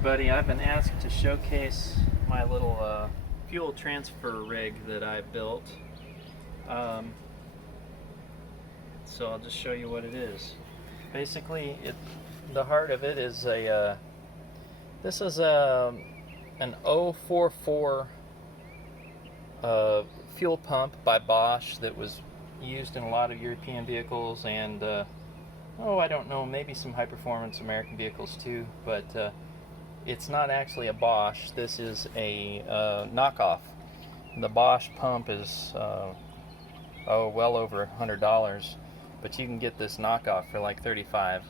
everybody. I've been asked to showcase my little fuel transfer rig that I built. So I'll just show you what it is. Basically, the heart of it is this is an E01 fuel pump by Bosch that was used in a lot of European vehicles and I don't know, maybe some high-performance American vehicles too, but it's not actually a Bosch. This is a knockoff. The Bosch pump is well over $100, but you can get this knockoff for like $35,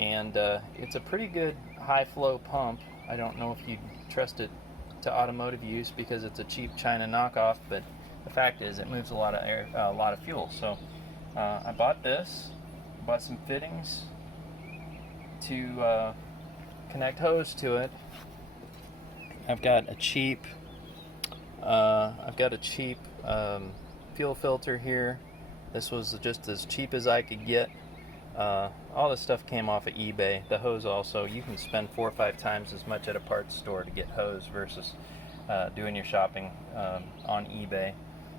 and it's a pretty good high-flow pump. I don't know if you'd trust it to automotive use because it's a cheap China knockoff, but the fact is it moves a lot of air, a lot of fuel. So I bought this. Bought some fittings to connect hose to it. I've got a cheap fuel filter here. This was just as cheap as I could get. All this stuff came off of eBay. The hose also, you can spend 4 or 5 times as much at a parts store to get hose versus doing your shopping on eBay.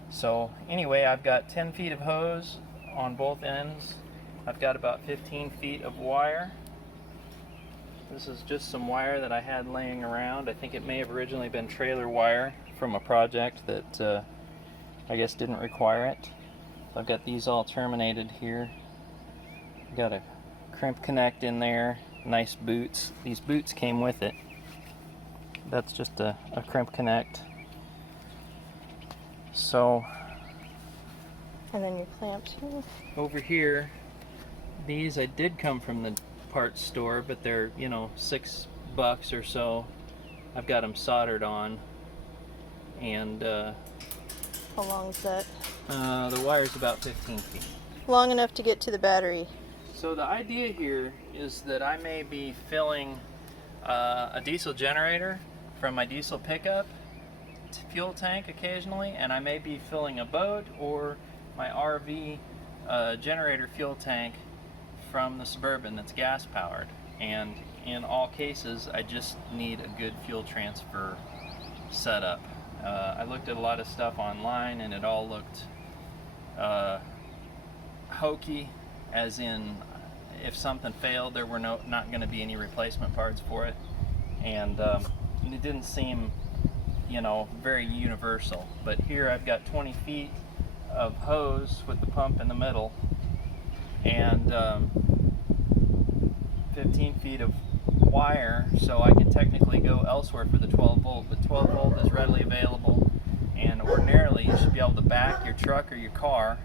So anyway, I've got 10 feet of hose on both ends. I've got about 15 feet of wire. This is just some wire that I had laying around. I think it may have originally been trailer wire from a project that I guess didn't require it. So I've got these all terminated here. I've got a crimp connect in there. Nice boots. These boots came with it. That's just a crimp connect. So, and then your clamps here. Over here, these I did come from the parts store, but they're, you know, $6 or so. I've got them soldered on, and how long is that? the wire's about 15 feet. Long enough to get to the battery. So the idea here is that I may be filling a diesel generator from my diesel pickup fuel tank occasionally, and I may be filling a boat or my RV generator fuel tank from the Suburban that's gas powered. And in all cases, I just need a good fuel transfer setup. I looked at a lot of stuff online and it all looked hokey, as in if something failed there were not going to be any replacement parts for it, and it didn't seem, you know, very universal. But here I've got 20 feet of hose with the pump in the middle, and 15 feet of wire, so I can technically go elsewhere for the 12 volt, but 12 volt is readily available, and ordinarily you should be able to back your truck or your car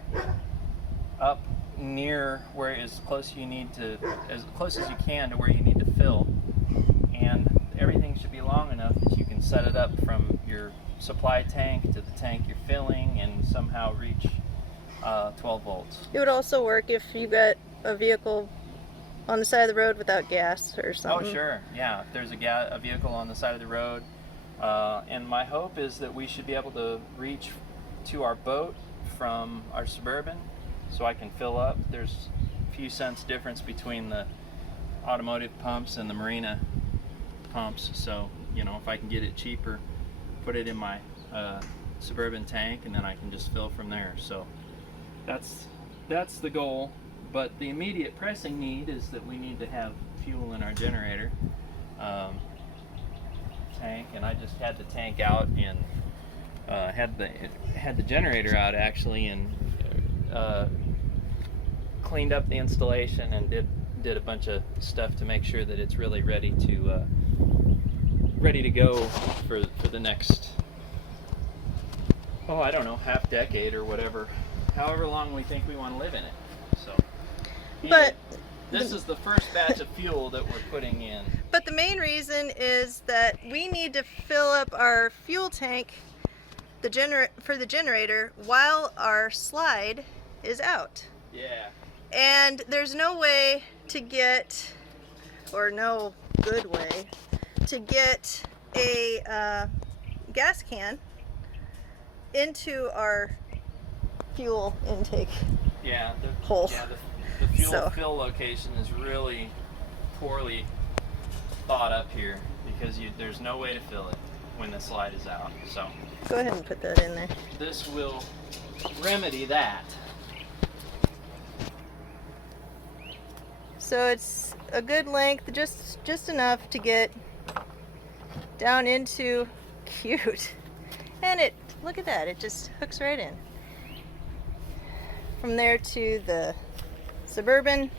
up near where as close as you can to where you need to fill, and everything should be long enough that you can set it up from your supply tank to the tank you're filling and somehow reach 12 volts. It would also work if you got a vehicle on the side of the road without gas or something. Oh sure, yeah, if there's a vehicle on the side of the road. And my hope is that we should be able to reach to our boat from our Suburban, so I can fill up. There's a few cents difference between the automotive pumps and the marina pumps, so you know, if I can get it cheaper, put it in my Suburban tank, and then I can just fill from there. So that's the goal. But the immediate pressing need is that we need to have fuel in our generator tank, and I just had the tank out and had the generator out actually, and cleaned up the installation and did a bunch of stuff to make sure that it's really ready to go for the next, I don't know, half decade or whatever, however long we think we want to live in it. So, but this is the first batch of fuel that we're putting in. But the main reason is that we need to fill up our fuel tank for the generator while our slide is out. Yeah. And there's no way to get, or no good way, to get a gas can into our fuel intake hole. Yeah, the fuel fill location is really poorly thought up here, because there's no way to fill it when the slide is out. So Go ahead and put that in there. this will remedy that. So it's a good length, just enough to get down into cute. And it, look at that, it just hooks right in. From there to the Suburban,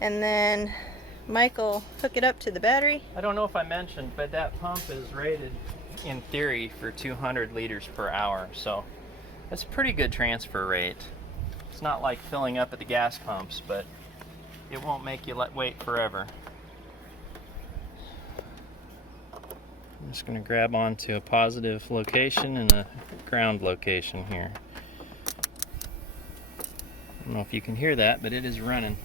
and then Mike will hook it up to the battery. I don't know if I mentioned, but that pump is rated in theory for 200 liters per hour, so that's a pretty good transfer rate. It's not like filling up at the gas pumps, but it won't make you wait forever. I'm just going to grab onto a positive location and a ground location here. I don't know if you can hear that, but it is running.